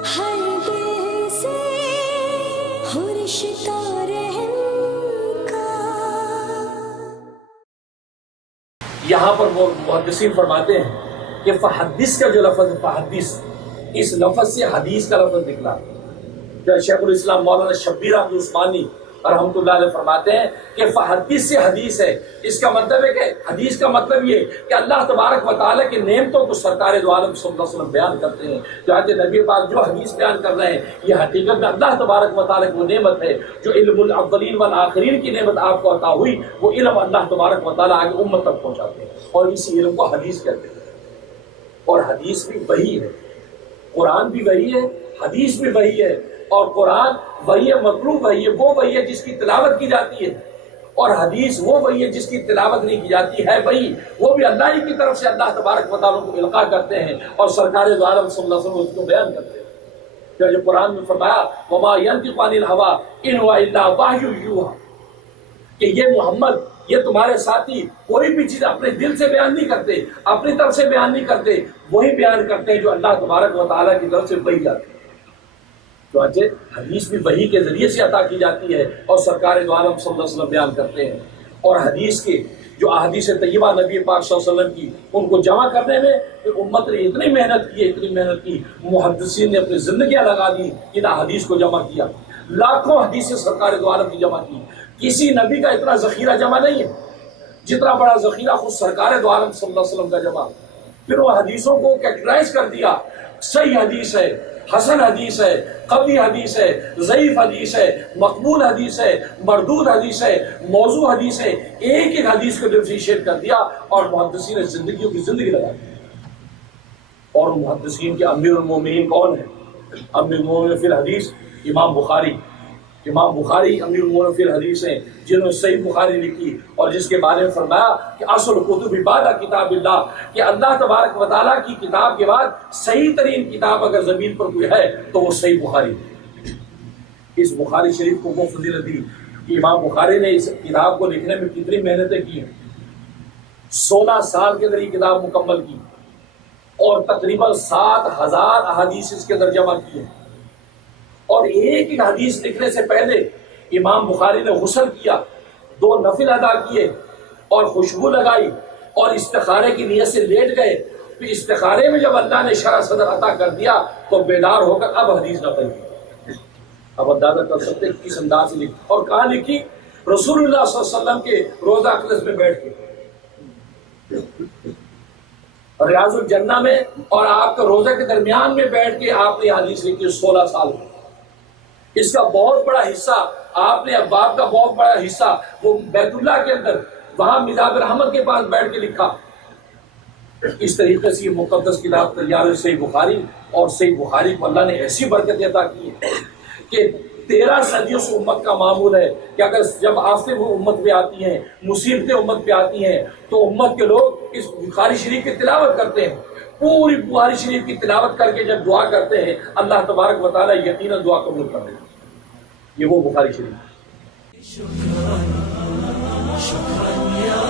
ہر دل سے ہو رشتہ رحم کا۔ یہاں پر وہ محدثین فرماتے ہیں کہ فحدث کا جو لفظ ہے، فحدث، اس لفظ سے حدیث کا لفظ نکلا۔ شیخ الاسلام مولانا شبیر احمد عثمانی رحمۃ اللہ علیہ فرماتے ہیں کہ فحدث سے حدیث ہے۔ اس کا مطلب ہے کہ حدیث کا مطلب یہ کہ اللہ تبارک و تعالیٰ کی نعمتوں کو سرکار دو عالم صلی اللہ علیہ وسلم بیان کرتے ہیں۔ چاہتے نبی پاک جو حدیث بیان کر رہے ہیں یہ حقیقت میں اللہ تبارک و تعالیٰ کی وہ نعمت ہے جو علم الاولین والآخرین کی نعمت آپ کو عطا ہوئی، وہ علم اللہ تبارک و تعالیٰ آگے امت تک پہنچاتے ہیں، اور اسی علم کو حدیث کہتے ہیں۔ اور حدیث بھی وہی ہے، قرآن بھی وہی ہے، حدیث بھی وہی ہے، اور قرآن وہی ہے، مطلوب وہی ہے، وہ وہی ہے جس کی تلاوت کی جاتی ہے، اور حدیث وہ وہی ہے جس کی تلاوت نہیں کی جاتی ہے وہی، وہ بھی اللہ ہی کی طرف سے اللہ تبارک و تعالیٰ کو القاء کرتے ہیں اور سرکار دو عالم صلی اللہ علیہ وسلم اس کو بیان کرتے ہیں۔ جو قرآن میں فرمایا وما ينطق عن الهوى ان هو الا وحی یوحى، کہ یہ محمد، یہ تمہارے ساتھی کوئی بھی چیز اپنے دل سے بیان نہیں کرتے، اپنی طرف سے بیان نہیں کرتے، وہی بیان کرتے ہیں جو اللہ تبارک و تعالیٰ کی طرف سے وحی آتی ہے۔ تو حدیث بھی وحی کے ذریعے سے عطا کی جاتی ہے اور سرکار دو عالم صلی اللہ علیہ وسلم بیان کرتے ہیں۔ اور حدیث کے جو احادیث طیبہ نبی پاک صلی اللہ علیہ وسلم کی، ان کو جمع کرنے میں امت نے اتنی محنت کی، اتنی محنت کی، محدثین نے اپنی زندگیاں لگا دی ان احادیث کو جمع کیا، لاکھوں حدیثیں سرکار دو عالم کی جمع کی۔ کسی نبی کا اتنا ذخیرہ جمع نہیں ہے جتنا بڑا ذخیرہ خود سرکار دو عالم صلی اللہ علیہ وسلم کا جمع۔ پھر وہ حدیثوں کو کیٹیگرائز کر دیا، صحیح حدیث ہے، حسن حدیث ہے، قوی حدیث ہے، ضعیف حدیث ہے، مقبول حدیث ہے، مردود حدیث ہے، موضوع حدیث ہے، ایک ایک حدیث کو ڈفرینشیٹ کر دیا اور محدثین نے زندگیوں کی زندگی لگا دی۔ اور محدثین کے امیر المومنین کون ہیں؟ امیر المومنین فی الحدیث امام بخاری۔ امام بخاری امیر المومنین فی الحدیث ہیں، جنہوں نے صحیح بخاری لکھی اور جس کے بارے میں فرمایا کہ اصل کتب بعد کتاب اللہ، کہ اللہ تبارک و تعالیٰ کی کتاب کے بعد صحیح ترین کتاب اگر زمین پر کوئی ہے تو وہ صحیح بخاری ہے۔ اس بخاری شریف کو وہ فضیلت دی کہ امام بخاری نے اس کتاب کو لکھنے میں کتنی محنتیں کی ہیں، 16 سال کے اندر یہ کتاب مکمل کی اور تقریباً 7000 احادیث اس کے اندر جمع کی ہیں۔ اور ایک ایک حدیث لکھنے سے پہلے امام بخاری نے غسل کیا، 2 نفل ادا کیے اور خوشبو لگائی اور استخارے کی نیت سے لیٹ گئے۔ پھر استخارے میں جب اللہ نے شرح صدر عطا کر دیا تو بیدار ہو کر اب حدیث نقل کی۔ اب اندازہ کر سکتے کس انداز سے لکھی، اور کہاں لکھی؟ رسول اللہ صلی اللہ علیہ وسلم کے روضہ اقدس میں بیٹھ کے، ریاض الجنہ میں اور آپ کے روزہ کے درمیان میں بیٹھ کے آپ نے حدیث لکھی 16 سال میں۔ اس کا بہت بڑا حصہ آپ نے، ابواب کا بہت بڑا حصہ وہ بیت اللہ کے اندر وہاں مداد رحمت کے پاس بیٹھ کے لکھا۔ اس طریقے سے یہ مقدس کتاب تیار ہے، صحیح بخاری، اور صحیح بخاری کو اللہ نے ایسی برکت عطا کی ہے کہ 13 صدیوں سے امت کا معمول ہے کہ اگر جب آفتیں وہ امت پہ آتی ہیں، مصیبتیں امت پہ آتی ہیں، تو امت کے لوگ اس بخاری شریف کی تلاوت کرتے ہیں۔ پوری بخاری شریف کی تلاوت کر کے جب دعا کرتے ہیں اللہ تبارک و تعالیٰ یقیناً دعا قبول کر دیتا ہے۔ یہ وہ بخاری شریف ہے۔ شکراً یا